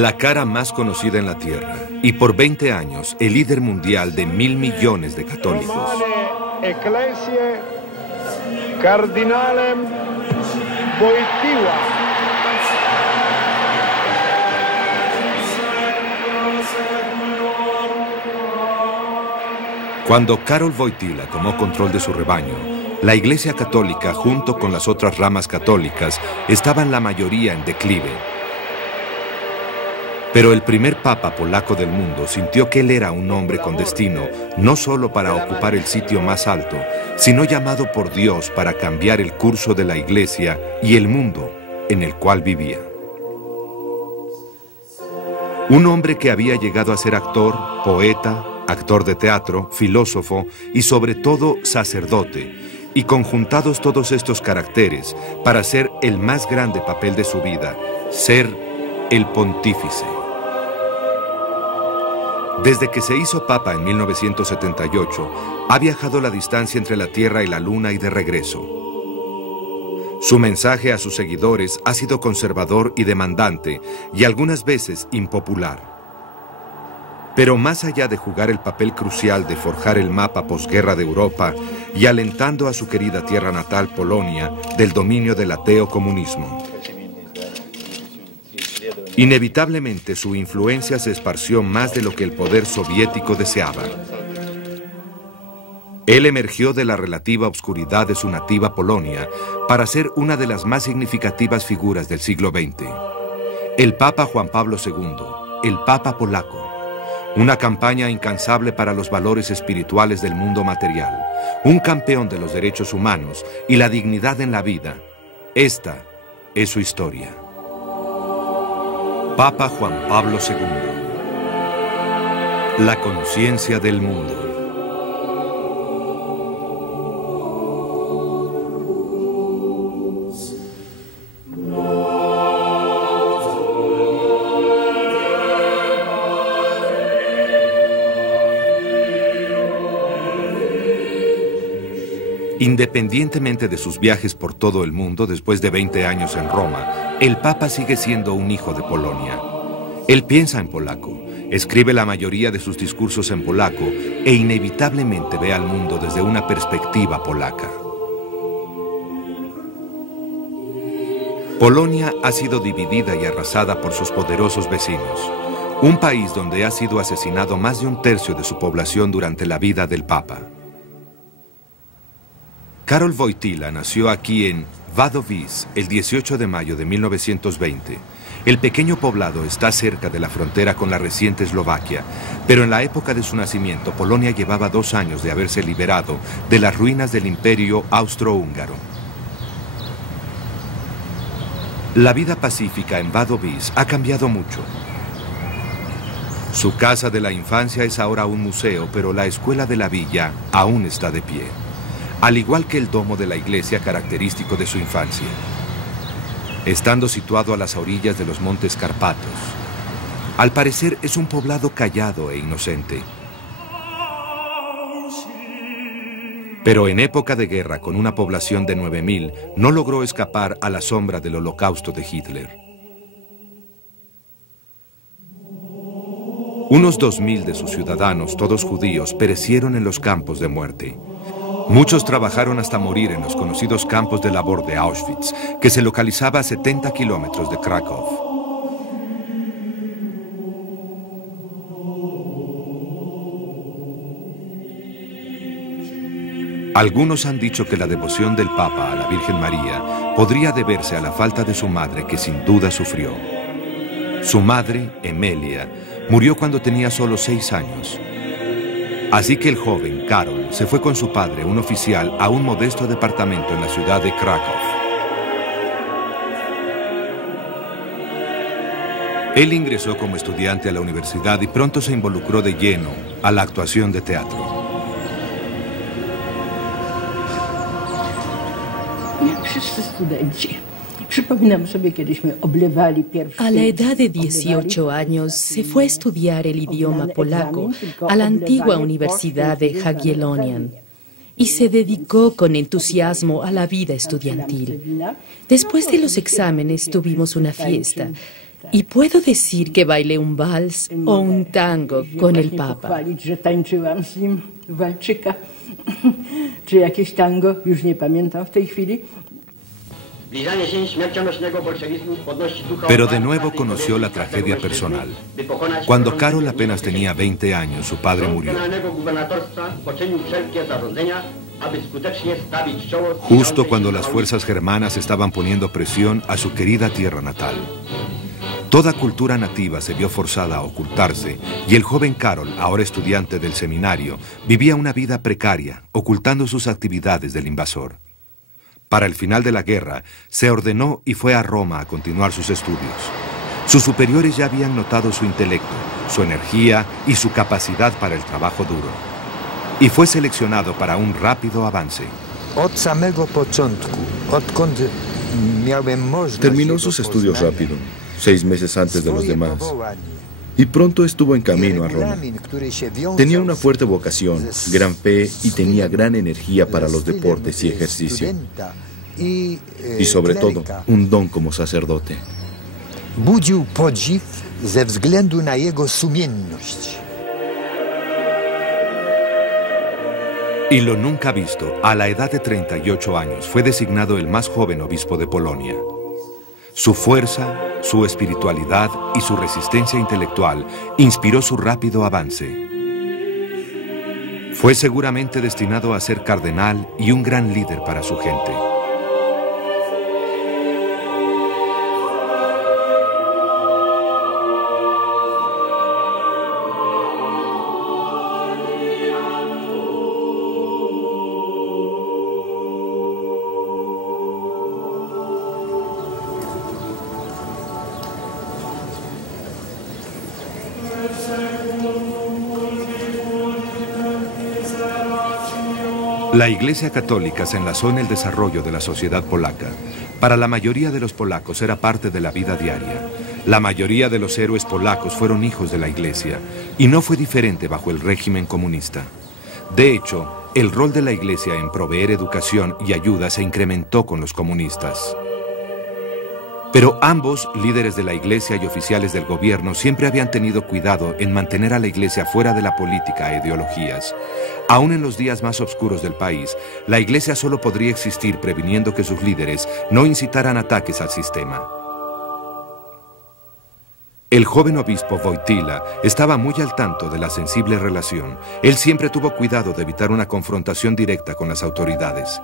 La cara más conocida en la Tierra y por 20 años el líder mundial de 1.000 millones de católicos. Ecclesiae Cardinalem Wojtyła. Cuando Karol Wojtyła tomó control de su rebaño, la Iglesia Católica, junto con las otras ramas católicas, estaban la mayoría en declive. Pero el primer papa polaco del mundo sintió que él era un hombre con destino, no solo para ocupar el sitio más alto, sino llamado por Dios para cambiar el curso de la Iglesia y el mundo en el cual vivía. Un hombre que había llegado a ser actor, poeta, actor de teatro, filósofo y sobre todo sacerdote, y conjuntados todos estos caracteres para hacer el más grande papel de su vida, ser el pontífice. Desde que se hizo papa en 1978, ha viajado la distancia entre la Tierra y la Luna y de regreso. Su mensaje a sus seguidores ha sido conservador y demandante, y algunas veces impopular. Pero más allá de jugar el papel crucial de forjar el mapa posguerra de Europa y alentando a su querida tierra natal, Polonia, del dominio del ateo comunismo, inevitablemente su influencia se esparció más de lo que el poder soviético deseaba. Él emergió de la relativa obscuridad de su nativa Polonia para ser una de las más significativas figuras del siglo XX. El Papa Juan Pablo II, el Papa polaco. Una campaña incansable para los valores espirituales del mundo material, un campeón de los derechos humanos y la dignidad en la vida. Esta es su historia. Papa Juan Pablo II. La conciencia del mundo. Independientemente de sus viajes por todo el mundo después de 20 años en Roma, el Papa sigue siendo un hijo de Polonia. Él piensa en polaco, escribe la mayoría de sus discursos en polaco e inevitablemente ve al mundo desde una perspectiva polaca. Polonia ha sido dividida y arrasada por sus poderosos vecinos, un país donde ha sido asesinado más de un tercio de su población durante la vida del Papa. Karol Wojtyła nació aquí en Wadowice el 18 de mayo de 1920. El pequeño poblado está cerca de la frontera con la reciente Eslovaquia, pero en la época de su nacimiento Polonia llevaba 2 años de haberse liberado de las ruinas del Imperio Austrohúngaro. La vida pacífica en Wadowice ha cambiado mucho. Su casa de la infancia es ahora un museo, pero la escuela de la villa aún está de pie, al igual que el domo de la iglesia característico de su infancia. Estando situado a las orillas de los montes Cárpatos, al parecer es un poblado callado e inocente. Pero en época de guerra, con una población de 9.000, no logró escapar a la sombra del holocausto de Hitler. Unos 2.000 de sus ciudadanos, todos judíos, perecieron en los campos de muerte. Muchos trabajaron hasta morir en los conocidos campos de labor de Auschwitz, que se localizaba a 70 kilómetros de Krakow. Algunos han dicho que la devoción del Papa a la Virgen María podría deberse a la falta de su madre, que sin duda sufrió. Su madre, Emilia, murió cuando tenía solo 6 años. Así que el joven Karol se fue con su padre, un oficial, a un modesto departamento en la ciudad de Krakow. Él ingresó como estudiante a la universidad y pronto se involucró de lleno a la actuación de teatro. A la edad de 18 años se fue a estudiar el idioma polaco a la antigua Universidad de Jagiellonian y se dedicó con entusiasmo a la vida estudiantil. Después de los exámenes tuvimos una fiesta Y puedo decir que bailé un vals o un tango con el Papa. Pochwalić, że tańczyłam z nim walczyka, czy jakieś tango, już nie pamiętam w tej chwili. Pero de nuevo conoció la tragedia personal. Cuando Karol apenas tenía 20 años, su padre murió. Justo cuando las fuerzas germanas estaban poniendo presión a su querida tierra natal. Toda cultura nativa se vio forzada a ocultarse y el joven Karol, ahora estudiante del seminario, vivía una vida precaria, ocultando sus actividades del invasor. Para el final de la guerra, se ordenó y fue a Roma a continuar sus estudios. Sus superiores ya habían notado su intelecto, su energía y su capacidad para el trabajo duro. Y fue seleccionado para un rápido avance. Terminó sus estudios rápido, 6 meses antes de los demás, y pronto estuvo en camino a Roma. Tenía una fuerte vocación, gran fe y tenía gran energía para los deportes y ejercicio. Y sobre todo, un don como sacerdote. Budził podziw ze względu na jego sumienność. Y lo nunca visto, a la edad de 38 años, fue designado el más joven obispo de Polonia. Su fuerza, su espiritualidad y su resistencia intelectual inspiró su rápido avance. Fue seguramente destinado a ser cardenal y un gran líder para su gente. La Iglesia Católica se enlazó en el desarrollo de la sociedad polaca. Para la mayoría de los polacos era parte de la vida diaria. La mayoría de los héroes polacos fueron hijos de la Iglesia, y no fue diferente bajo el régimen comunista. De hecho, el rol de la Iglesia en proveer educación y ayuda se incrementó con los comunistas. Pero ambos, líderes de la Iglesia y oficiales del gobierno, siempre habían tenido cuidado en mantener a la Iglesia fuera de la política e ideologías. Aún en los días más oscuros del país, la Iglesia solo podría existir previniendo que sus líderes no incitaran ataques al sistema. El joven obispo Wojtyła estaba muy al tanto de la sensible relación. Él siempre tuvo cuidado de evitar una confrontación directa con las autoridades.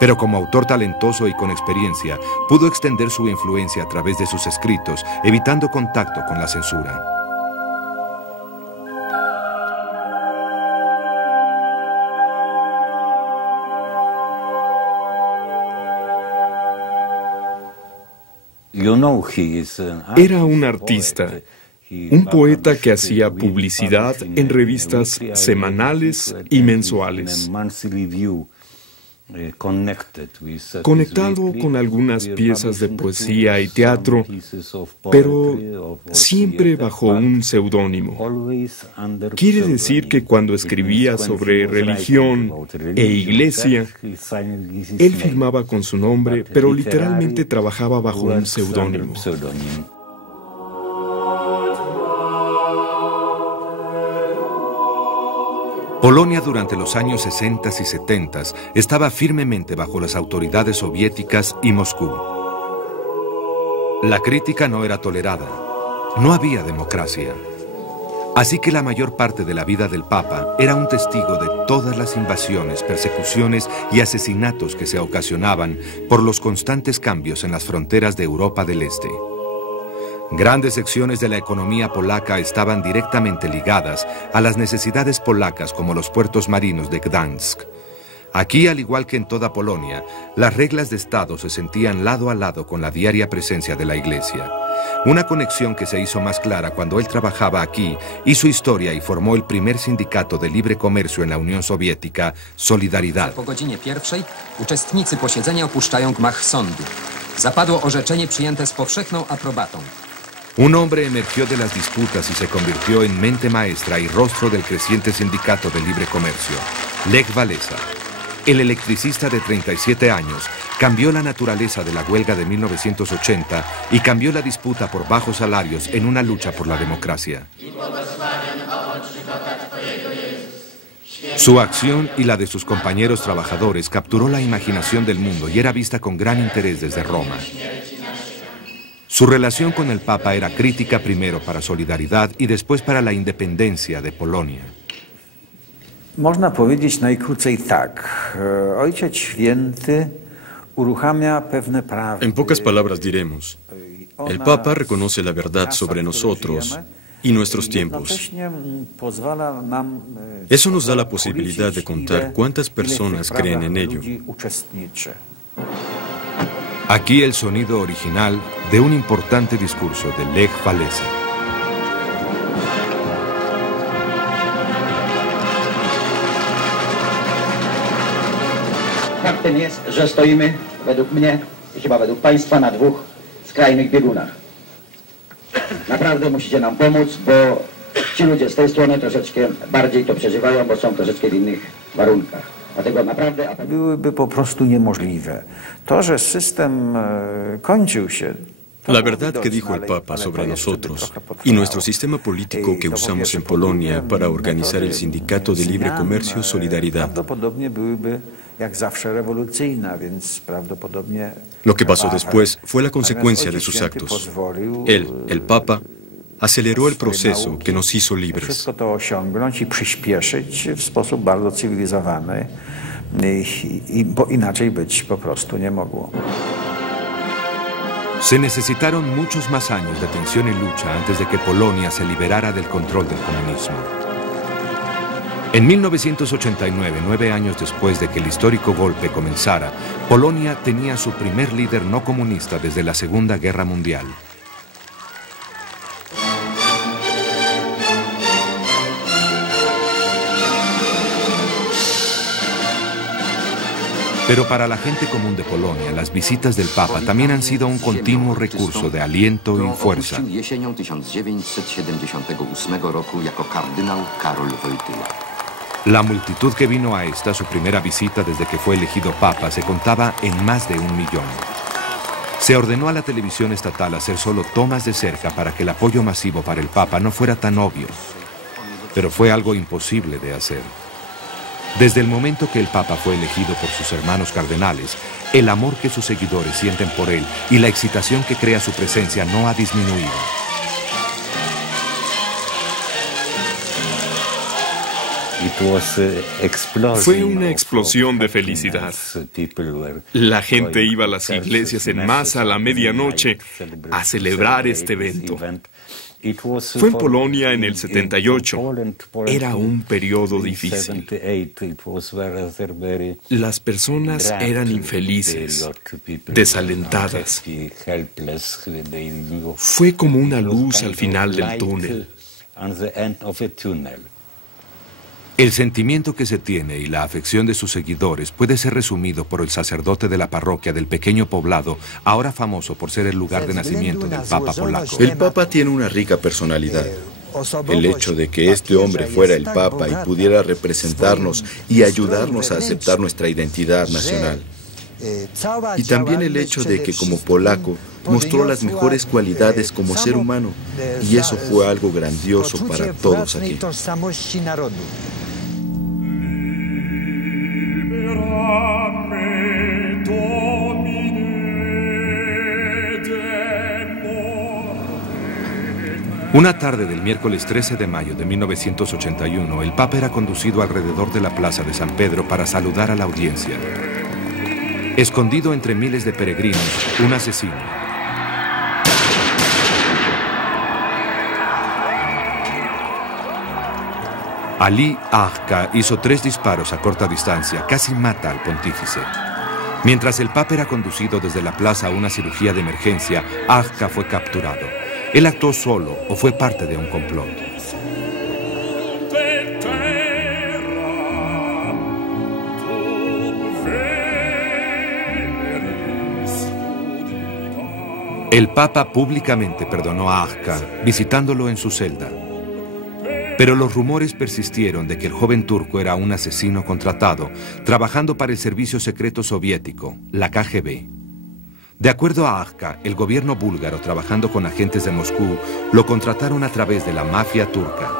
Pero como autor talentoso y con experiencia, pudo extender su influencia a través de sus escritos, evitando contacto con la censura. Era un artista, un poeta que hacía publicidad en revistas semanales y mensuales. Conectado con algunas piezas de poesía y teatro, pero siempre bajo un seudónimo. Quiere decir que cuando escribía sobre religión e iglesia, él firmaba con su nombre, pero literalmente trabajaba bajo un seudónimo. Polonia durante los años 60 y 70 estaba firmemente bajo las autoridades soviéticas y Moscú. La crítica no era tolerada, no había democracia. Así que la mayor parte de la vida del Papa era un testigo de todas las invasiones, persecuciones y asesinatos que se ocasionaban por los constantes cambios en las fronteras de Europa del Este. Grandes secciones de la economía polaca estaban directamente ligadas a las necesidades polacas como los puertos marinos de Gdansk. Aquí, al igual que en toda Polonia, las reglas de Estado se sentían lado a lado con la diaria presencia de la Iglesia. Una conexión que se hizo más clara cuando él trabajaba aquí, hizo historia y formó el primer sindicato de libre comercio en la Unión Soviética, Solidaridad. Po godzinie 1 uczestnicy posiedzenia opuszczają gmach sądu. Zapadło orzeczenie przyjęte z powszechną aprobatą. Un hombre emergió de las disputas y se convirtió en mente maestra y rostro del creciente sindicato de libre comercio, Lech Walesa. el electricista de 37 años cambió la naturaleza de la huelga de 1980 y cambió la disputa por bajos salarios en una lucha por la democracia. Su acción y la de sus compañeros trabajadores capturó la imaginación del mundo y era vista con gran interés desde Roma. Su relación con el Papa era crítica primero para Solidaridad y después para la independencia de Polonia. Można powiedzieć najkrócej tak. Ojciec Święty uruchamia pewne prawa. En pocas palabras diremos, el Papa reconoce la verdad sobre nosotros y nuestros tiempos. Eso nos da la posibilidad de contar cuántas personas creen en ello. Aquí el sonido original de un importante discurso de Lech Walesa. Faktem jest, że stoimy, według mnie i chyba według Państwa, na dwóch skrajnych biegunach. Naprawdę musicie nam pomóc, bo ci ludzie z tej strony troszeczkę bardziej to przeżywają, bo są troszeczkę w innych warunkach. Dlatego naprawdę... Byłyby po prostu niemożliwe. To, że system kończył się... La verdad que dijo el Papa sobre nosotros y nuestro sistema político que usamos en Polonia para organizar el Sindicato de Libre Comercio Solidaridad. Lo que pasó después fue la consecuencia de sus actos. Él, el Papa, aceleró el proceso que nos hizo libres. Bo inaczej być po prostu nie mogło. Se necesitaron muchos más años de tensión y lucha antes de que Polonia se liberara del control del comunismo. En 1989, 9 años después de que el histórico golpe comenzara, Polonia tenía su primer líder no comunista desde la Segunda Guerra Mundial. Pero para la gente común de Polonia, las visitas del Papa también han sido un continuo recurso de aliento y fuerza. Jesienią 1978 roku jako kardynał Karol Wojtyła. La multitud que vino a esta, su primera visita desde que fue elegido Papa, se contaba en más de 1 millón. Se ordenó a la televisión estatal hacer solo tomas de cerca para que el apoyo masivo para el Papa no fuera tan obvio. Pero fue algo imposible de hacer. Desde el momento que el Papa fue elegido por sus hermanos cardenales, el amor que sus seguidores sienten por él y la excitación que crea su presencia no ha disminuido. Fue una explosión de felicidad. La gente iba a las iglesias en masa a la medianoche a celebrar este evento. Fue en Polonia en el 78. Era un periodo difícil. Las personas eran infelices, desalentadas. Fue como una luz al final del túnel. El sentimiento que se tiene y la afección de sus seguidores puede ser resumido por el sacerdote de la parroquia del pequeño poblado, ahora famoso por ser el lugar de nacimiento del Papa polaco. El Papa tiene una rica personalidad. El hecho de que este hombre fuera el Papa y pudiera representarnos y ayudarnos a aceptar nuestra identidad nacional. Y también el hecho de que como polaco mostró las mejores cualidades como ser humano, y eso fue algo grandioso para todos aquí. Una tarde del miércoles 13 de mayo de 1981, el Papa era conducido alrededor de la plaza de San Pedro para saludar a la audiencia. Escondido entre miles de peregrinos, un asesino. Ali Ahka hizo 3 disparos a corta distancia, casi mata al pontífice. Mientras el Papa era conducido desde la plaza a una cirugía de emergencia, Ahka fue capturado. ¿Él actuó solo o fue parte de un complot? El Papa públicamente perdonó a Ahka, visitándolo en su celda. Pero los rumores persistieron de que el joven turco era un asesino contratado, trabajando para el servicio secreto soviético, la KGB. De acuerdo a Agca, el gobierno búlgaro, trabajando con agentes de Moscú, lo contrataron a través de la mafia turca.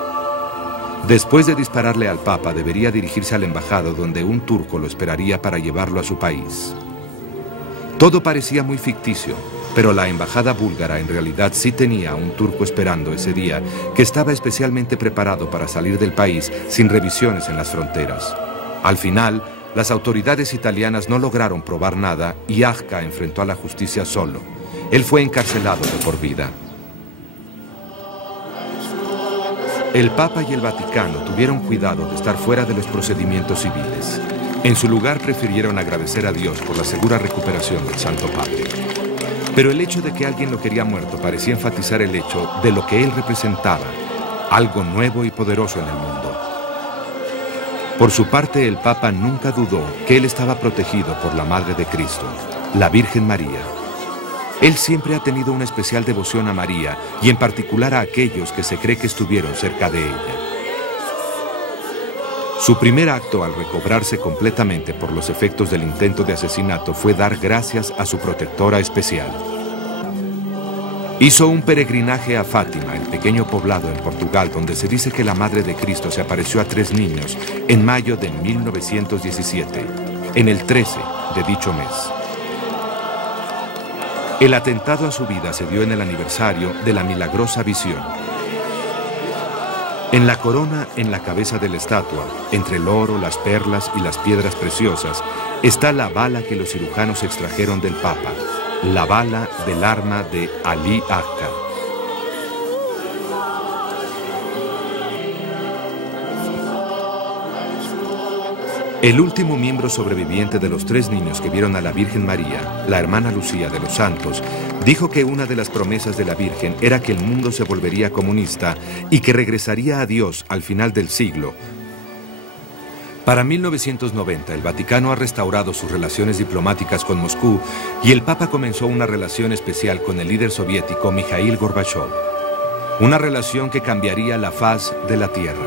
Después de dispararle al Papa, debería dirigirse a la embajada donde un turco lo esperaría para llevarlo a su país. Todo parecía muy ficticio, pero la embajada búlgara en realidad sí tenía a un turco esperando ese día, que estaba especialmente preparado para salir del país sin revisiones en las fronteras. Al final, las autoridades italianas no lograron probar nada y Agca enfrentó a la justicia solo. Él fue encarcelado de por vida. El Papa y el Vaticano tuvieron cuidado de estar fuera de los procedimientos civiles. En su lugar prefirieron agradecer a Dios por la segura recuperación del Santo Padre. Pero el hecho de que alguien lo quería muerto parecía enfatizar el hecho de lo que él representaba, algo nuevo y poderoso en el mundo. Por su parte, el Papa nunca dudó que él estaba protegido por la Madre de Cristo, la Virgen María. Él siempre ha tenido una especial devoción a María y en particular a aquellos que se cree que estuvieron cerca de ella. Su primer acto al recobrarse completamente por los efectos del intento de asesinato fue dar gracias a su protectora especial. Hizo un peregrinaje a Fátima, el pequeño poblado en Portugal, donde se dice que la Madre de Cristo se apareció a 3 niños en mayo de 1917, en el 13 de dicho mes. El atentado a su vida se dio en el aniversario de la milagrosa visión. En la corona, en la cabeza de la estatua, entre el oro, las perlas y las piedras preciosas, está la bala que los cirujanos extrajeron del Papa, la bala del arma de Ali Agca. El último miembro sobreviviente de los 3 niños que vieron a la Virgen María, la hermana Lucía de los Santos, dijo que una de las promesas de la Virgen era que el mundo se volvería comunista y que regresaría a Dios al final del siglo. Para 1990, el Vaticano ha restaurado sus relaciones diplomáticas con Moscú y el Papa comenzó una relación especial con el líder soviético Mikhail Gorbachev. Una relación que cambiaría la faz de la Tierra.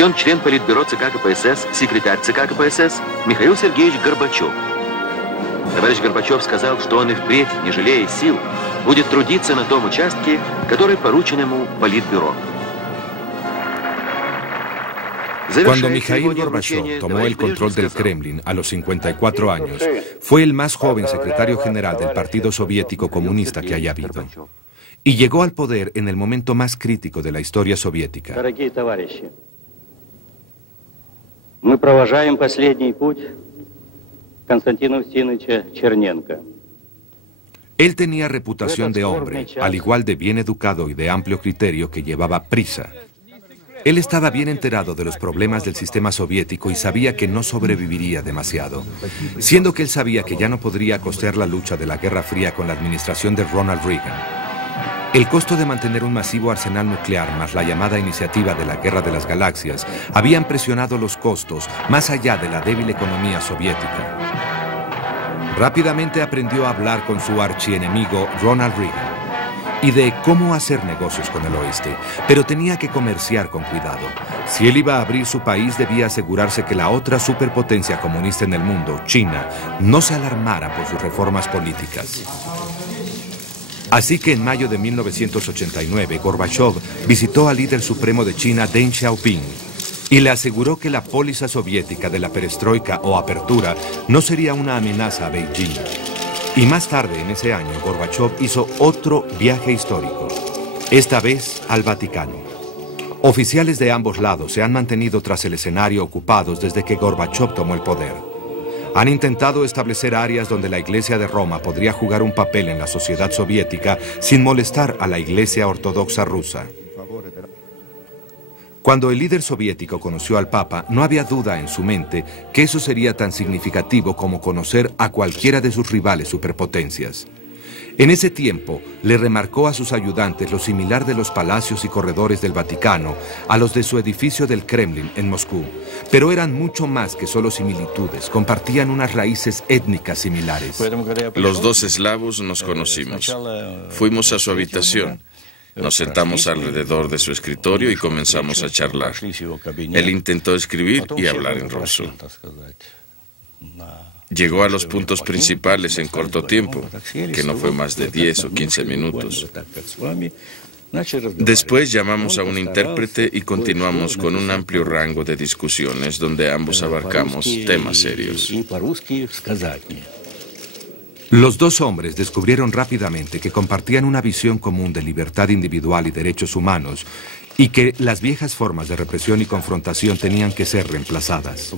Рожден член Политбюро ЦК КПСС, секретарь ЦК КПСС Михаил Сергеевич Горбачев. Товарищ Горбачев сказал, что он и впредь, не жалея сил, будет трудиться на том участке, который поручен ему Политбюро. Cuando Mikhail Gorbachev tomó el control del Kremlin a los 54 años, fue el más joven secretario general del Partido Soviético Comunista que haya habido. Y llegó al poder en el momento más crítico de la historia soviética. Мы провожаем последний путь Константина Устиновича Черненко. Él tenía reputación de hombre, al igual de bien educado y de amplio criterio que llevaba prisa. Él estaba bien enterado de los problemas del sistema soviético y sabía que no sobreviviría demasiado, siendo que él sabía que ya no podría costear la lucha de la Guerra Fría con la administración de Ronald Reagan. El costo de mantener un masivo arsenal nuclear más la llamada iniciativa de la Guerra de las Galaxias habían presionado los costos más allá de la débil economía soviética. Rápidamente aprendió a hablar con su archienemigo Ronald Reagan y de cómo hacer negocios con el oeste, pero tenía que comerciar con cuidado. Si él iba a abrir su país, debía asegurarse que la otra superpotencia comunista en el mundo, China, no se alarmara por sus reformas políticas. Así que en mayo de 1989, Gorbachev visitó al líder supremo de China, Deng Xiaoping, y le aseguró que la póliza soviética de la perestroika o apertura no sería una amenaza a Beijing. Y más tarde en ese año, Gorbachev hizo otro viaje histórico, esta vez al Vaticano. Oficiales de ambos lados se han mantenido tras el escenario ocupados desde que Gorbachev tomó el poder. Han intentado establecer áreas donde la Iglesia de Roma podría jugar un papel en la sociedad soviética sin molestar a la Iglesia Ortodoxa rusa. Cuando el líder soviético conoció al Papa, no había duda en su mente que eso sería tan significativo como conocer a cualquiera de sus rivales superpotencias. En ese tiempo, le remarcó a sus ayudantes lo similar de los palacios y corredores del Vaticano a los de su edificio del Kremlin en Moscú. Pero eran mucho más que solo similitudes, compartían unas raíces étnicas similares. Los dos eslavos nos conocimos. Fuimos a su habitación. Nos sentamos alrededor de su escritorio y comenzamos a charlar. Él intentó escribir y hablar en ruso. Llegó a los puntos principales en corto tiempo, que no fue más de 10 o 15 minutos. Después llamamos a un intérprete y continuamos con un amplio rango de discusiones donde ambos abarcamos temas serios. Los dos hombres descubrieron rápidamente que compartían una visión común de libertad individual y derechos humanos y que las viejas formas de represión y confrontación tenían que ser reemplazadas.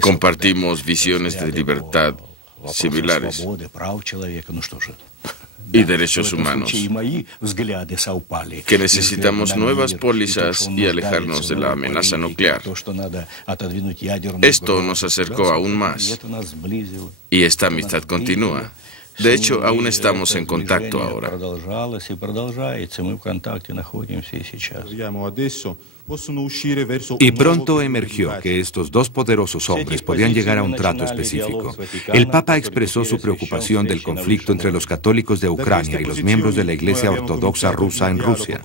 Compartimos visiones de libertad similares y derechos humanos, que necesitamos nuevas pólizas y alejarnos de la amenaza nuclear. Esto nos acercó aún más y esta amistad continúa. De hecho, aún estamos en contacto ahora. Y pronto emergió que estos dos poderosos hombres podían llegar a un trato específico. El Papa expresó su preocupación del conflicto entre los católicos de Ucrania y los miembros de la Iglesia Ortodoxa rusa en Rusia.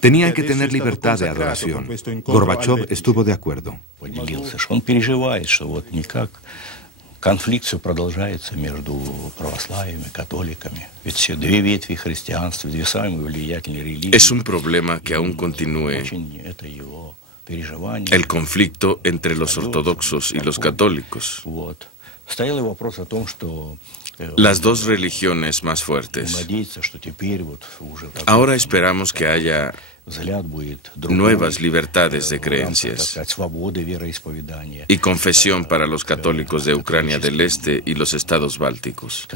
Tenían que tener libertad de adoración. Gorbachov estuvo de acuerdo. Конфликт все продолжается между православием и католиками. Ведь все две ветви христианства, две самые влиятельные религии. Es un problema que aún continúe el conflicto entre los ortodoxos y los católicos. Стоял вопрос о том, что las dos religiones más fuertes. Ahora esperamos que haya nuevas libertades de creencias y confesión para los católicos de Ucrania del Este y los estados bálticos.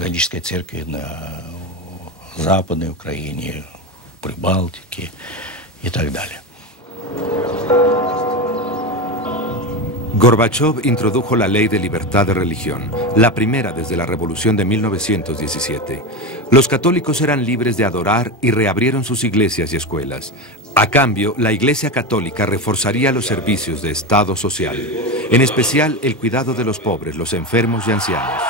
Gorbachov introdujo la ley de libertad de religión, la primera desde la revolución de 1917. Los católicos eran libres de adorar y reabrieron sus iglesias y escuelas. A cambio, la Iglesia Católica reforzaría los servicios de Estado social, en especial el cuidado de los pobres, los enfermos y ancianos.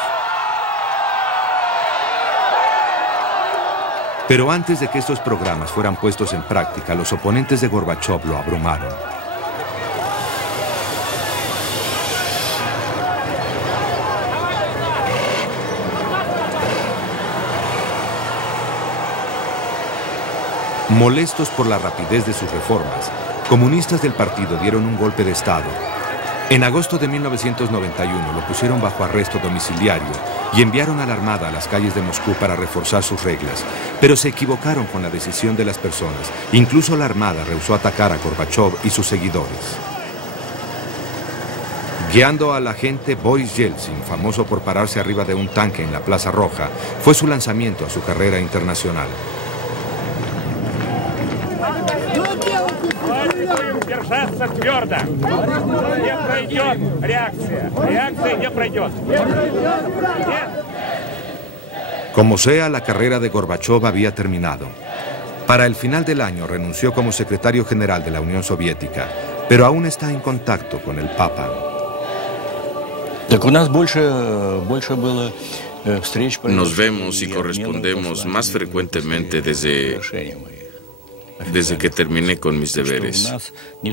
Pero antes de que estos programas fueran puestos en práctica, los oponentes de Gorbachov lo abrumaron. Molestos por la rapidez de sus reformas, comunistas del partido dieron un golpe de Estado. En agosto de 1991 lo pusieron bajo arresto domiciliario y enviaron a la Armada a las calles de Moscú para reforzar sus reglas. Pero se equivocaron con la decisión de las personas. Incluso la Armada rehusó atacar a Gorbachov y sus seguidores. Guiando a la gente, Boris Yeltsin, famoso por pararse arriba de un tanque en la Plaza Roja, fue su lanzamiento a su carrera internacional. Держаться твердо. Не пройдет реакция. Реакция не пройдет. Como sea, la carrera de Gorbachov había terminado. Para el final del año renunció como secretario general de la Unión Soviética, pero aún está en contacto con el Papa. Nos vemos y correspondemos más frecuentemente desde que terminé con mis deberes.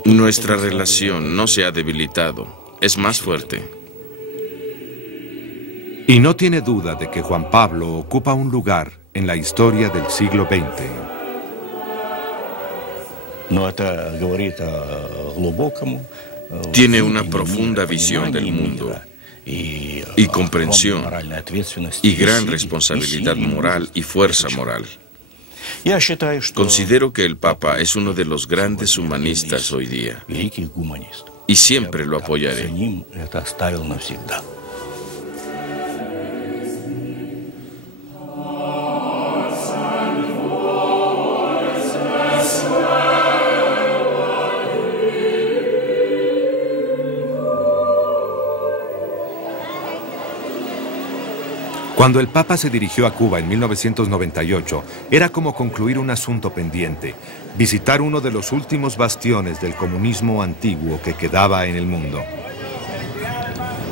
Nuestra relación no se ha debilitado, es más fuerte. Y no tiene duda de que Juan Pablo ocupa un lugar en la historia del siglo XX. Tiene una profunda visión del mundo y comprensión y gran responsabilidad moral y fuerza moral. Considero que el Papa es uno de los grandes humanistas hoy día. y siempre lo apoyaré. Cuando el Papa se dirigió a Cuba en 1998, era como concluir un asunto pendiente, visitar uno de los últimos bastiones del comunismo antiguo que quedaba en el mundo.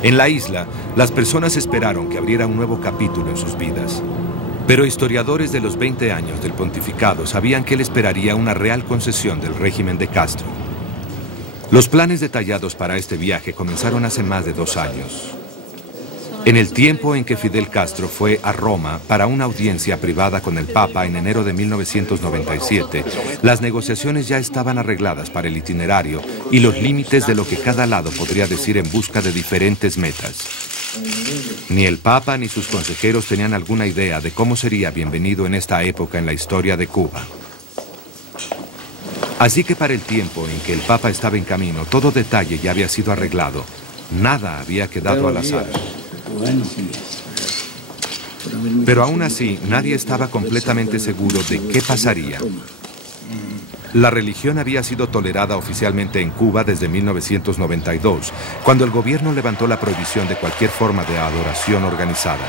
En la isla, las personas esperaron que abriera un nuevo capítulo en sus vidas. Pero historiadores de los 20 años del pontificado sabían que él esperaría una real concesión del régimen de Castro. Los planes detallados para este viaje comenzaron hace más de 2 años. En el tiempo en que Fidel Castro fue a Roma para una audiencia privada con el Papa en enero de 1997, las negociaciones ya estaban arregladas para el itinerario y los límites de lo que cada lado podría decir en busca de diferentes metas. Ni el Papa ni sus consejeros tenían alguna idea de cómo sería bienvenido en esta época en la historia de Cuba. Así que para el tiempo en que el Papa estaba en camino, todo detalle ya había sido arreglado. Nada había quedado al azar. Pero aún así, nadie estaba completamente seguro de qué pasaría. La religión había sido tolerada oficialmente en Cuba desde 1992, cuando el gobierno levantó la prohibición de cualquier forma de adoración organizada.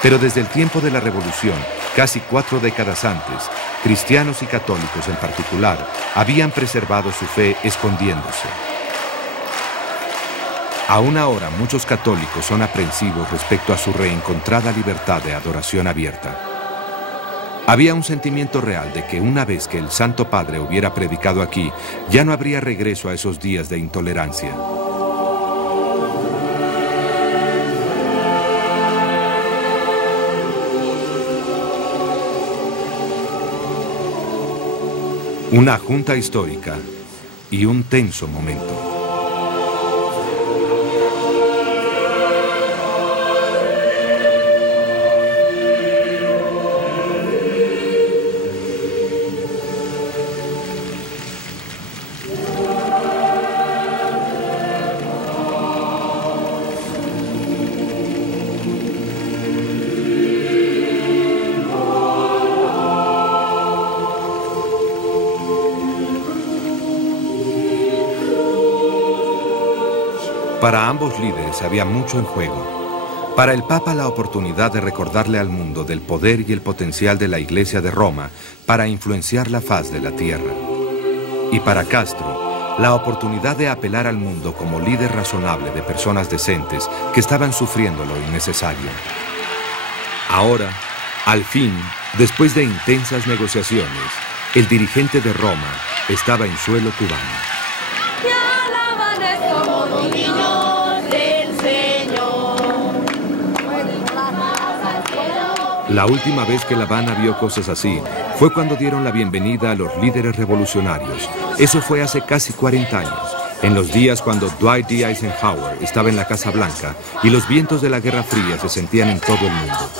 Pero desde el tiempo de la Revolución, casi 4 décadas antes, cristianos y católicos en particular habían preservado su fe escondiéndose. Aún ahora, muchos católicos son aprensivos respecto a su reencontrada libertad de adoración abierta. Había un sentimiento real de que una vez que el Santo Padre hubiera predicado aquí, ya no habría regreso a esos días de intolerancia. Una junta histórica y un tenso momento. Para ambos líderes había mucho en juego. Para el Papa, la oportunidad de recordarle al mundo del poder y el potencial de la Iglesia de Roma para influenciar la faz de la tierra. Y para Castro, la oportunidad de apelar al mundo como líder razonable de personas decentes que estaban sufriendo lo innecesario. Ahora, al fin, después de intensas negociaciones, el dirigente de Roma estaba en suelo cubano. La última vez que La Habana vio cosas así fue cuando dieron la bienvenida a los líderes revolucionarios. Eso fue hace casi 40 años, en los días cuando Dwight D. Eisenhower estaba en la Casa Blanca y los vientos de la Guerra Fría se sentían en todo el mundo.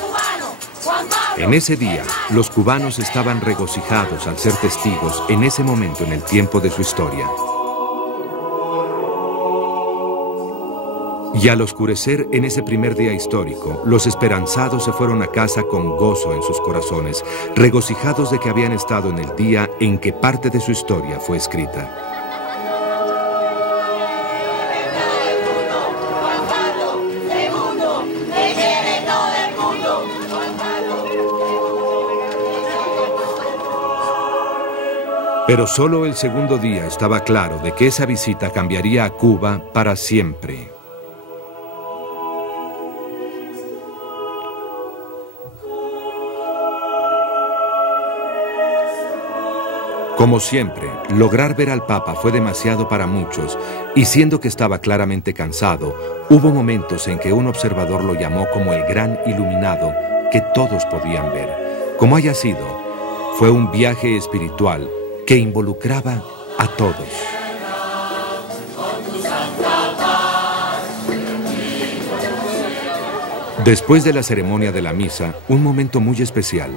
En ese día, los cubanos estaban regocijados al ser testigos en ese momento en el tiempo de su historia. Y al oscurecer en ese primer día histórico, los esperanzados se fueron a casa con gozo en sus corazones, regocijados de que habían estado en el día en que parte de su historia fue escrita. Pero solo el segundo día estaba claro de que esa visita cambiaría a Cuba para siempre. Como siempre, lograr ver al Papa fue demasiado para muchos, y siendo que estaba claramente cansado, hubo momentos en que un observador lo llamó como el gran iluminado que todos podían ver. Como haya sido, fue un viaje espiritual que involucraba a todos. Después de la ceremonia de la misa, un momento muy especial.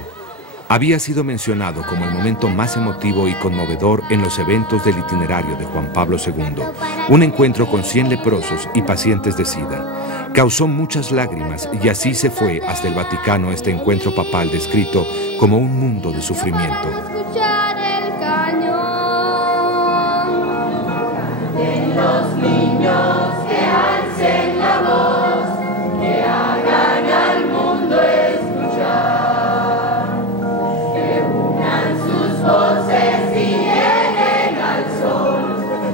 había sido mencionado como el momento más emotivo y conmovedor en los eventos del itinerario de Juan Pablo II, un encuentro con 100 leprosos y pacientes de SIDA. Causó muchas lágrimas y así se fue hasta el Vaticano este encuentro papal descrito como un mundo de sufrimiento. Los niños que alcen la voz, que hagan al mundo escuchar, que unan sus voces y lleguen al sol,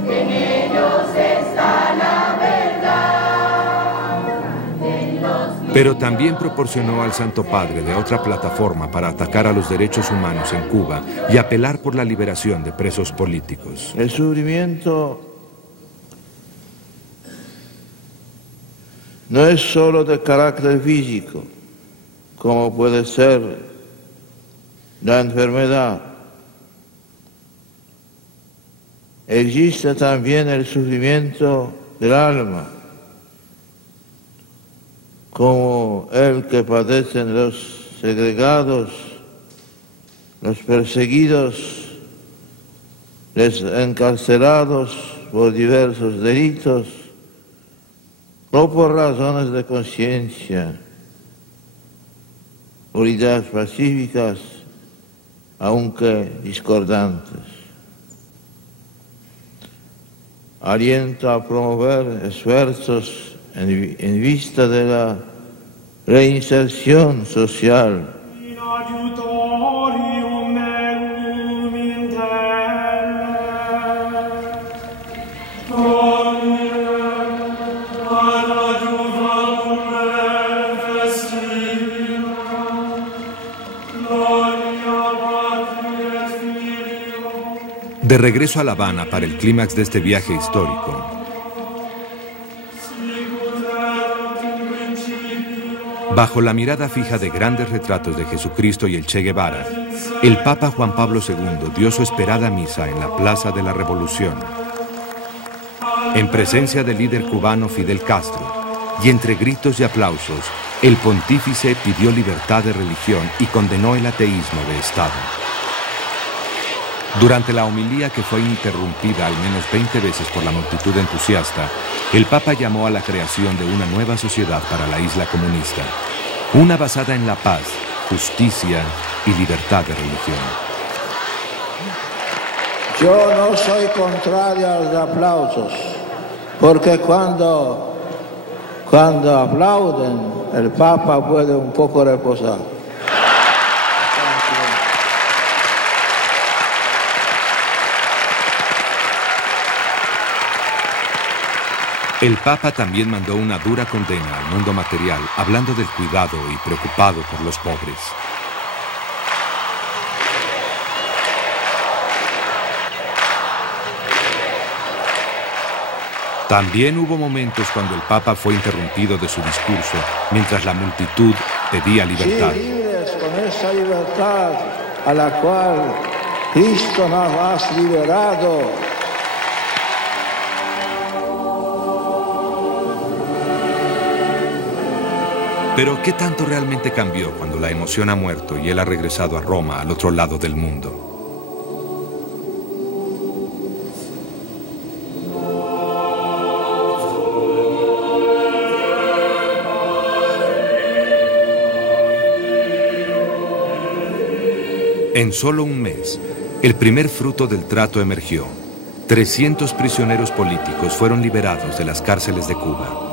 que en ellos está la verdad. Pero también proporcionó al Santo Padre de otra plataforma para atacar a los derechos humanos en Cuba y apelar por la liberación de presos políticos. El sufrimiento no es solo de carácter físico, como puede ser la enfermedad. Existe también el sufrimiento del alma, como el que padecen los segregados, los perseguidos, los encarcelados por diversos delitos, o por razones de conciencia, por ideas pacíficas, aunque discordantes. Aliento a promover esfuerzos en vista de la reinserción social. De regreso a La Habana para el clímax de este viaje histórico, bajo la mirada fija de grandes retratos de Jesucristo y el Che Guevara, el Papa Juan Pablo II dio su esperada misa en la Plaza de la Revolución, en presencia del líder cubano Fidel Castro, y entre gritos y aplausos, el pontífice pidió libertad de religión y condenó el ateísmo de Estado. Durante la homilía, que fue interrumpida al menos 20 veces por la multitud entusiasta, el Papa llamó a la creación de una nueva sociedad para la isla comunista, una basada en la paz, justicia y libertad de religión. Yo no soy contrario a los aplausos, porque cuando aplauden, el Papa puede un poco reposar. El Papa también mandó una dura condena al mundo material, hablando del cuidado y preocupado por los pobres. También hubo momentos cuando el Papa fue interrumpido de su discurso, mientras la multitud pedía libertad. Sí, libres con esa libertad a la cual Cristo nos ha liberado. Pero ¿qué tanto realmente cambió cuando la emoción ha muerto y él ha regresado a Roma, al otro lado del mundo? En solo un mes, el primer fruto del trato emergió. 300 prisioneros políticos fueron liberados de las cárceles de Cuba.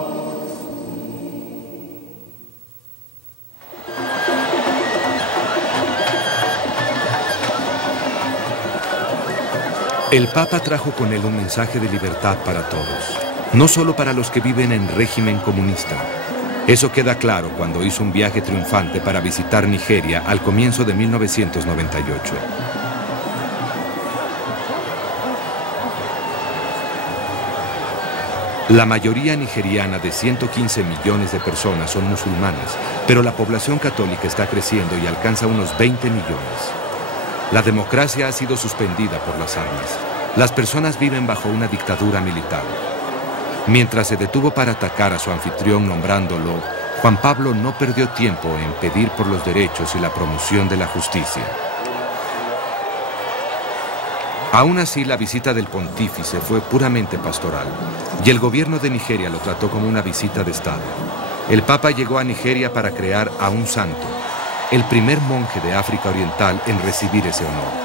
El Papa trajo con él un mensaje de libertad para todos, no solo para los que viven en régimen comunista. Eso queda claro cuando hizo un viaje triunfante para visitar Nigeria al comienzo de 1998. La mayoría nigeriana de 115 millones de personas son musulmanas, pero la población católica está creciendo y alcanza unos 20 millones. La democracia ha sido suspendida por las armas. Las personas viven bajo una dictadura militar. Mientras se detuvo para atacar a su anfitrión nombrándolo Juan Pablo no perdió tiempo en pedir por los derechos y la promoción de la justicia. Aún así, la visita del pontífice fue puramente pastoral, y el gobierno de Nigeria lo trató como una visita de Estado. El Papa llegó a Nigeria para crear a un santo, el primer monje de África Oriental en recibir ese honor.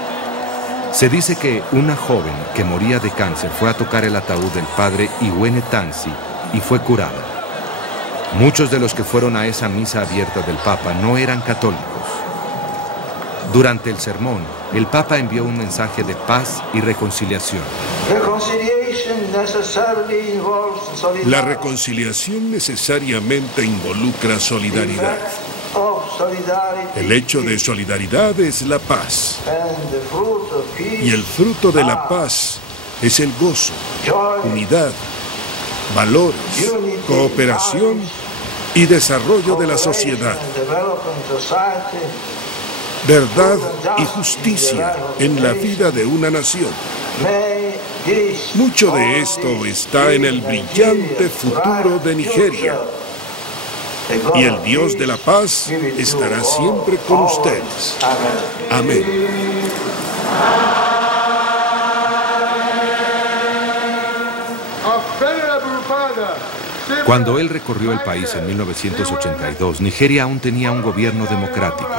Se dice que una joven que moría de cáncer fue a tocar el ataúd del padre Iwene Tansi y fue curada. Muchos de los que fueron a esa misa abierta del Papa no eran católicos. Durante el sermón, el Papa envió un mensaje de paz y reconciliación. La reconciliación necesariamente involucra solidaridad. El hecho de solidaridad es la paz. Y el fruto de la paz es el gozo, unidad, valores, cooperación y desarrollo de la sociedad. Verdad y justicia en la vida de una nación. Mucho de esto está en el brillante futuro de Nigeria. Y el Dios de la paz estará siempre con ustedes. Amén. Cuando él recorrió el país en 1982, Nigeria aún tenía un gobierno democrático.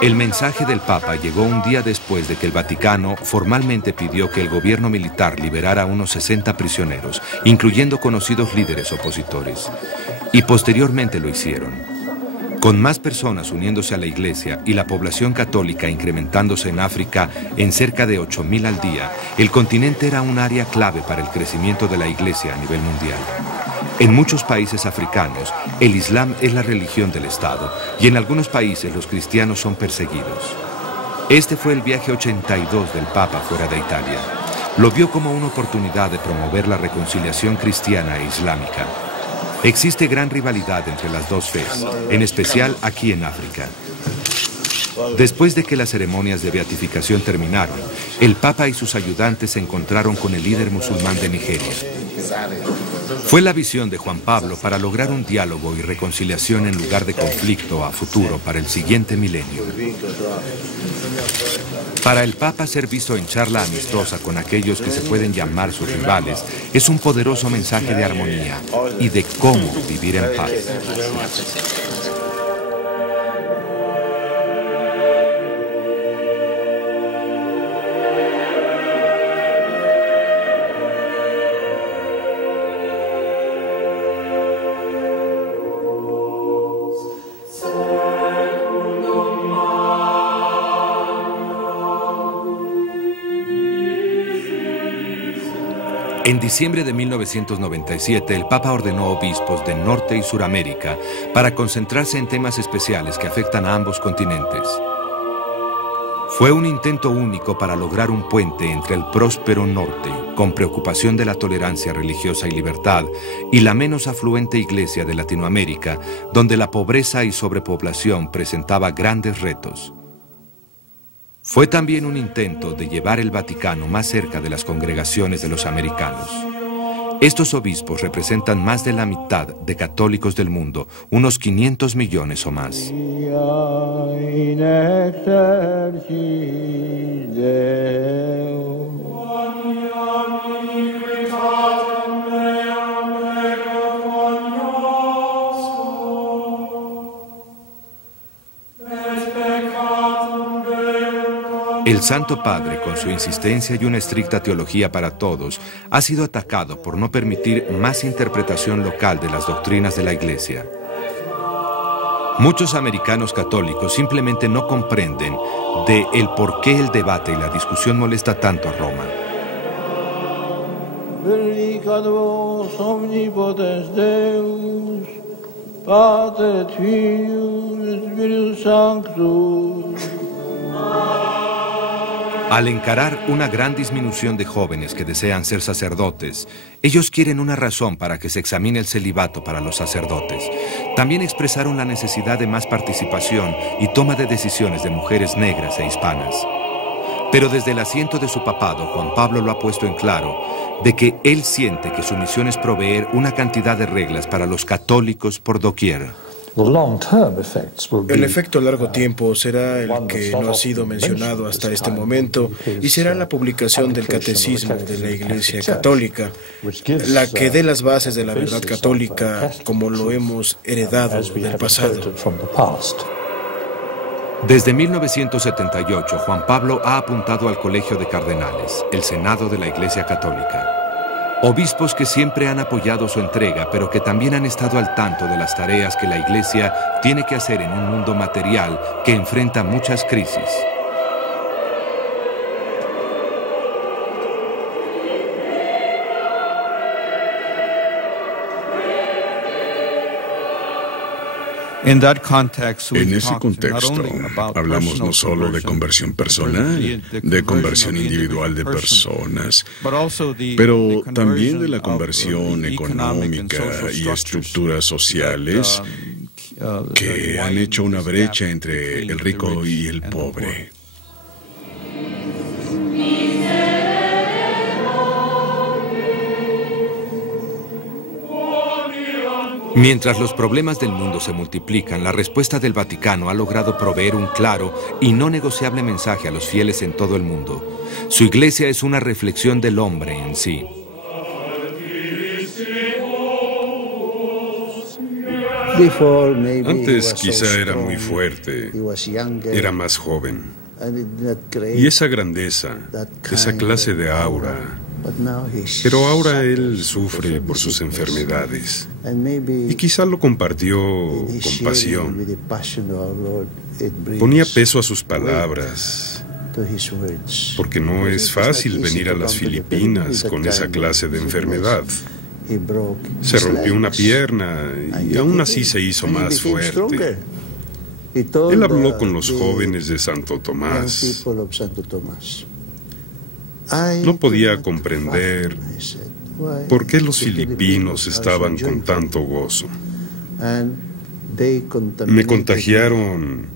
El mensaje del Papa llegó un día después de que el Vaticano formalmente pidió que el gobierno militar liberara a unos 60 prisioneros, incluyendo conocidos líderes opositores. Y posteriormente lo hicieron. Con más personas uniéndose a la Iglesia y la población católica incrementándose en África en cerca de 8.000 al día, el continente era un área clave para el crecimiento de la Iglesia a nivel mundial. En muchos países africanos, el Islam es la religión del Estado y en algunos países los cristianos son perseguidos. Este fue el viaje 82 del Papa fuera de Italia. Lo vio como una oportunidad de promover la reconciliación cristiana e islámica. Existe gran rivalidad entre las dos fes, en especial aquí en África. Después de que las ceremonias de beatificación terminaron, el Papa y sus ayudantes se encontraron con el líder musulmán de Nigeria. Fue la visión de Juan Pablo para lograr un diálogo y reconciliación en lugar de conflicto a futuro para el siguiente milenio. Para el Papa, ser visto en charla amistosa con aquellos que se pueden llamar sus rivales es un poderoso mensaje de armonía y de cómo vivir en paz. En diciembre de 1997, el Papa ordenó obispos de Norte y Suramérica para concentrarse en temas especiales que afectan a ambos continentes. Fue un intento único para lograr un puente entre el próspero norte, con preocupación de la tolerancia religiosa y libertad, y la menos afluente iglesia de Latinoamérica, donde la pobreza y sobrepoblación presentaba grandes retos. Fue también un intento de llevar el Vaticano más cerca de las congregaciones de los americanos. Estos obispos representan más de la mitad de católicos del mundo, unos 500 millones o más. El Santo Padre, con su insistencia y una estricta teología para todos, ha sido atacado por no permitir más interpretación local de las doctrinas de la Iglesia. Muchos americanos católicos simplemente no comprenden de el por qué el debate y la discusión molesta tanto a Roma. Al encarar una gran disminución de jóvenes que desean ser sacerdotes, ellos quieren una razón para que se examine el celibato para los sacerdotes. También expresaron la necesidad de más participación y toma de decisiones de mujeres negras e hispanas. Pero desde el asiento de su papado, Juan Pablo lo ha puesto en claro, de que él siente que su misión es proveer una cantidad de reglas para los católicos por doquier. El efecto a largo tiempo será el que no ha sido mencionado hasta este momento y será la publicación del Catecismo de la Iglesia Católica, la que dé las bases de la verdad católica como lo hemos heredado del pasado. Desde 1978, Juan Pablo ha apuntado al Colegio de Cardenales, el Senado de la Iglesia Católica. Obispos que siempre han apoyado su entrega, pero que también han estado al tanto de las tareas que la Iglesia tiene que hacer en un mundo material que enfrenta muchas crisis. En ese contexto, hablamos no solo de conversión personal, de conversión individual de personas, pero también de la conversión económica y estructuras sociales que han hecho una brecha entre el rico y el pobre. Mientras los problemas del mundo se multiplican, la respuesta del Vaticano ha logrado proveer un claro y no negociable mensaje a los fieles en todo el mundo. Su Iglesia es una reflexión del hombre en sí. Antes quizá era muy fuerte, era más joven. Y esa grandeza, esa clase de aura. Pero ahora él sufre por sus enfermedades. Y quizá lo compartió con pasión. Ponía peso a sus palabras. Porque no es fácil venir a las Filipinas con esa clase de enfermedad. Se rompió una pierna y aún así se hizo más fuerte. Él habló con los jóvenes de Santo Tomás. No podía comprender por qué los filipinos estaban con tanto gozo. Me contagiaron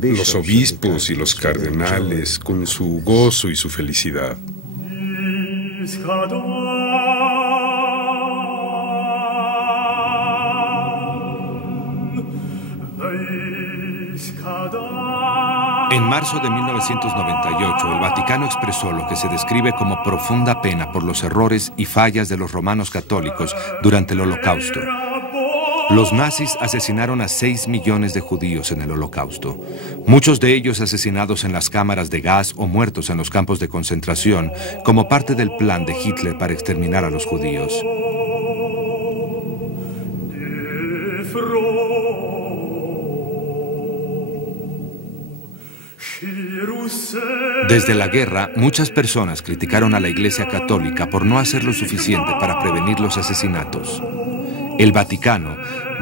los obispos y los cardenales con su gozo y su felicidad. En marzo de 1998, el Vaticano expresó lo que se describe como profunda pena por los errores y fallas de los romanos católicos durante el Holocausto. Los nazis asesinaron a 6 millones de judíos en el Holocausto, muchos de ellos asesinados en las cámaras de gas o muertos en los campos de concentración como parte del plan de Hitler para exterminar a los judíos. Desde la guerra, muchas personas criticaron a la Iglesia Católica por no hacer lo suficiente para prevenir los asesinatos. El Vaticano,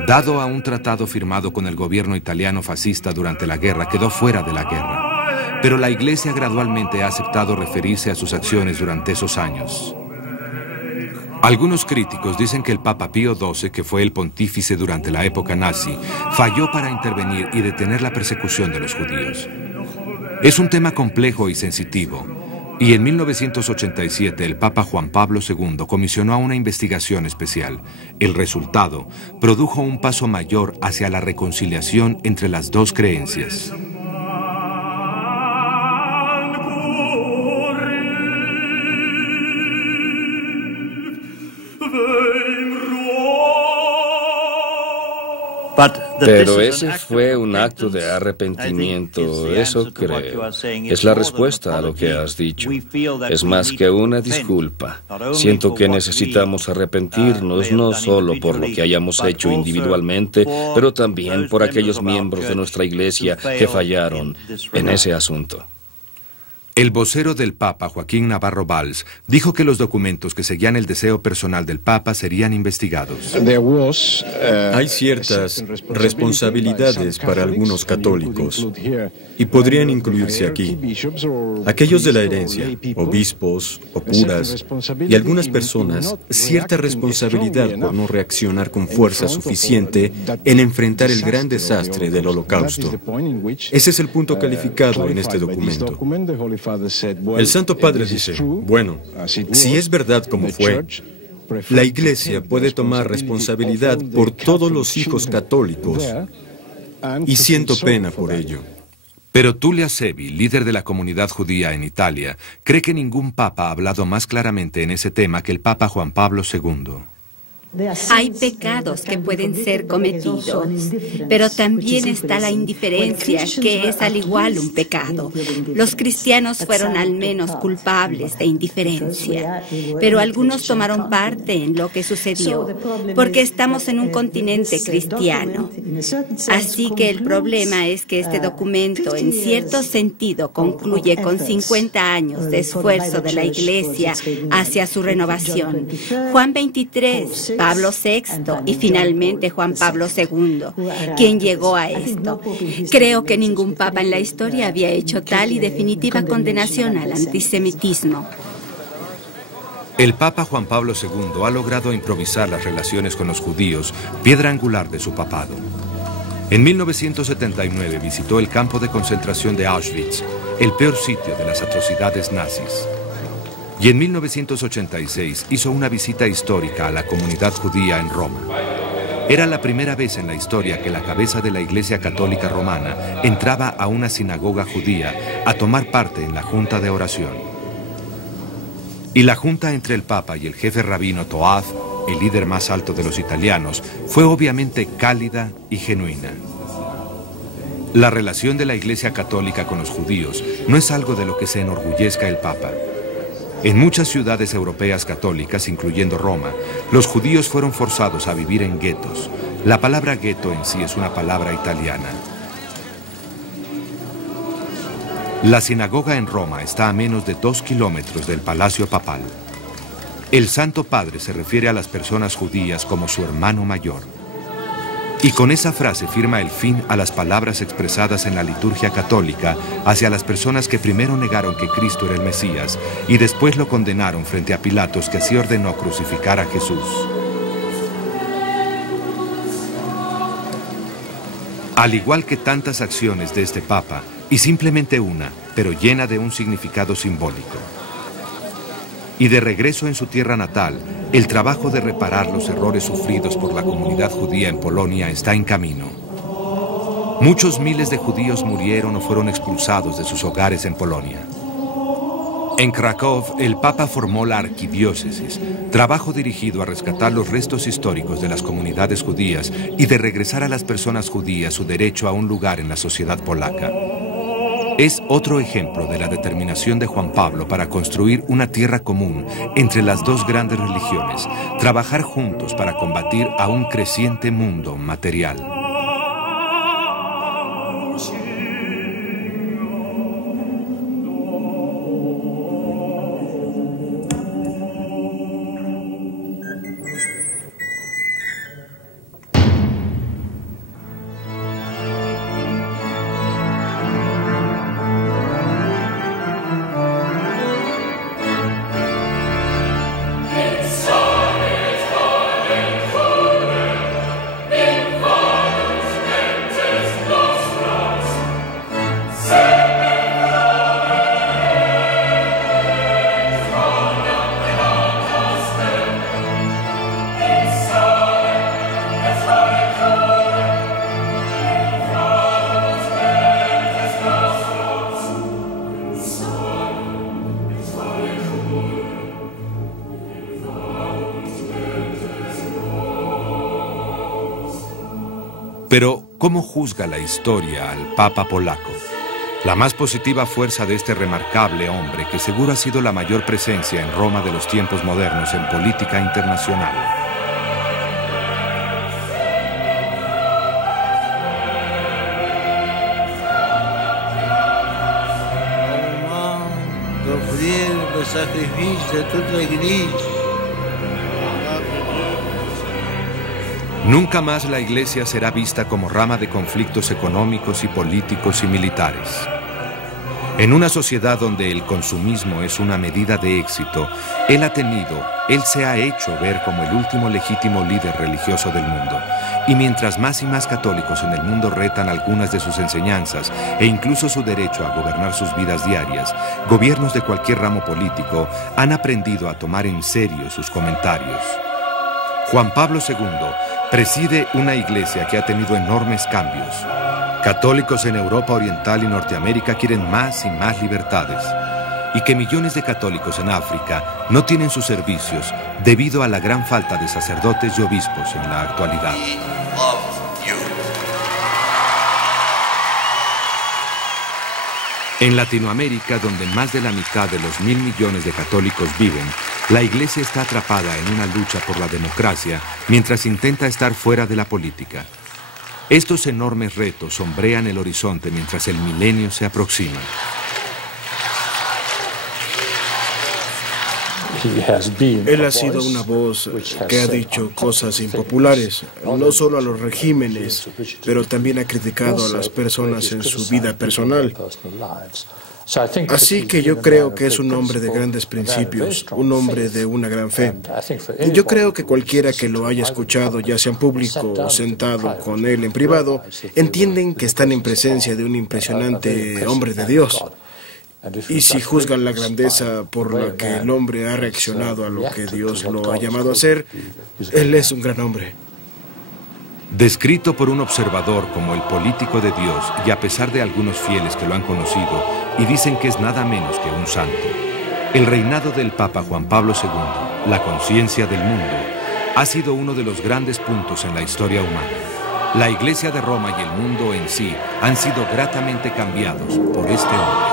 dado a un tratado firmado con el gobierno italiano fascista durante la guerra, quedó fuera de la guerra. Pero la Iglesia gradualmente ha aceptado referirse a sus acciones durante esos años. Algunos críticos dicen que el Papa Pío XII, que fue el pontífice durante la época nazi, falló para intervenir y detener la persecución de los judíos. Es un tema complejo y sensitivo, y en 1987 el Papa Juan Pablo II comisionó una investigación especial. El resultado produjo un paso mayor hacia la reconciliación entre las dos creencias. Pero ese fue un acto de arrepentimiento, eso creo. Es la respuesta a lo que has dicho. Es más que una disculpa. Siento que necesitamos arrepentirnos no solo por lo que hayamos hecho individualmente, pero también por aquellos miembros de nuestra Iglesia que fallaron en ese asunto. El vocero del Papa, Joaquín Navarro Valls, dijo que los documentos que seguían el deseo personal del Papa serían investigados. Hay ciertas responsabilidades para algunos católicos y podrían incluirse aquí. Aquellos de la herencia, obispos o curas y algunas personas, cierta responsabilidad por no reaccionar con fuerza suficiente en enfrentar el gran desastre del Holocausto. Ese es el punto calificado en este documento. El Santo Padre dice, bueno, si es verdad como fue, la Iglesia puede tomar responsabilidad por todos los hijos católicos y siento pena por ello. Pero Tullia Sevi, líder de la comunidad judía en Italia, cree que ningún papa ha hablado más claramente en ese tema que el Papa Juan Pablo II. Hay pecados que pueden ser cometidos, pero también está la indiferencia, que es al igual un pecado. Los cristianos fueron al menos culpables de indiferencia, pero algunos tomaron parte en lo que sucedió, porque estamos en un continente cristiano. Así que el problema es que este documento, en cierto sentido, concluye con 50 años de esfuerzo de la Iglesia hacia su renovación. Juan 23, Pablo VI y finalmente Juan Pablo II, quien llegó a esto. Creo que ningún papa en la historia había hecho tal y definitiva condenación al antisemitismo. El Papa Juan Pablo II ha logrado improvisar las relaciones con los judíos, piedra angular de su papado. En 1979 visitó el campo de concentración de Auschwitz, el peor sitio de las atrocidades nazis. Y en 1986 hizo una visita histórica a la comunidad judía en Roma. Era la primera vez en la historia que la cabeza de la Iglesia Católica Romana entraba a una sinagoga judía a tomar parte en la junta de oración. Y la junta entre el Papa y el jefe rabino Toav, el líder más alto de los italianos, fue obviamente cálida y genuina. La relación de la Iglesia Católica con los judíos no es algo de lo que se enorgullezca el Papa. En muchas ciudades europeas católicas, incluyendo Roma, los judíos fueron forzados a vivir en guetos. La palabra gueto en sí es una palabra italiana. La sinagoga en Roma está a menos de 2 kilómetros del Palacio Papal. El Santo Padre se refiere a las personas judías como su hermano mayor. Y con esa frase firma el fin a las palabras expresadas en la liturgia católica hacia las personas que primero negaron que Cristo era el Mesías y después lo condenaron frente a Pilatos, que así ordenó crucificar a Jesús. Al igual que tantas acciones de este Papa, y simplemente una, pero llena de un significado simbólico. Y de regreso en su tierra natal, el trabajo de reparar los errores sufridos por la comunidad judía en Polonia está en camino. Muchos miles de judíos murieron o fueron expulsados de sus hogares en Polonia. En Krakow, el Papa formó la arquidiócesis, trabajo dirigido a rescatar los restos históricos de las comunidades judías y de regresar a las personas judías su derecho a un lugar en la sociedad polaca. Es otro ejemplo de la determinación de Juan Pablo para construir una tierra común entre las dos grandes religiones, trabajar juntos para combatir a un creciente mundo material. Pero, ¿cómo juzga la historia al Papa polaco? La más positiva fuerza de este remarcable hombre, que seguro ha sido la mayor presencia en Roma de los tiempos modernos en política internacional. Nunca más la Iglesia será vista como rama de conflictos económicos y políticos y militares. En una sociedad donde el consumismo es una medida de éxito, él se ha hecho ver como el último legítimo líder religioso del mundo. Y mientras más y más católicos en el mundo retan algunas de sus enseñanzas e incluso su derecho a gobernar sus vidas diarias, gobiernos de cualquier ramo político han aprendido a tomar en serio sus comentarios. Juan Pablo II preside una iglesia que ha tenido enormes cambios. Católicos en Europa Oriental y Norteamérica quieren más y más libertades, y que millones de católicos en África no tienen sus servicios debido a la gran falta de sacerdotes y obispos en la actualidad. En Latinoamérica, donde más de la mitad de los 1.000 millones de católicos viven, la Iglesia está atrapada en una lucha por la democracia mientras intenta estar fuera de la política. Estos enormes retos sombrean el horizonte mientras el milenio se aproxima. Él ha sido una voz que ha dicho cosas impopulares, no solo a los regímenes, pero también ha criticado a las personas en su vida personal. Así que yo creo que es un hombre de grandes principios, un hombre de una gran fe. Y yo creo que cualquiera que lo haya escuchado, ya sea en público o sentado con él en privado, entienden que están en presencia de un impresionante hombre de Dios. Y si juzgan la grandeza por la que el hombre ha reaccionado a lo que Dios lo ha llamado a hacer, él es un gran hombre. Descrito por un observador como el político de Dios, y a pesar de algunos fieles que lo han conocido y dicen que es nada menos que un santo, el reinado del Papa Juan Pablo II, la conciencia del mundo, ha sido uno de los grandes puntos en la historia humana. La Iglesia de Roma y el mundo en sí han sido gratamente cambiados por este hombre.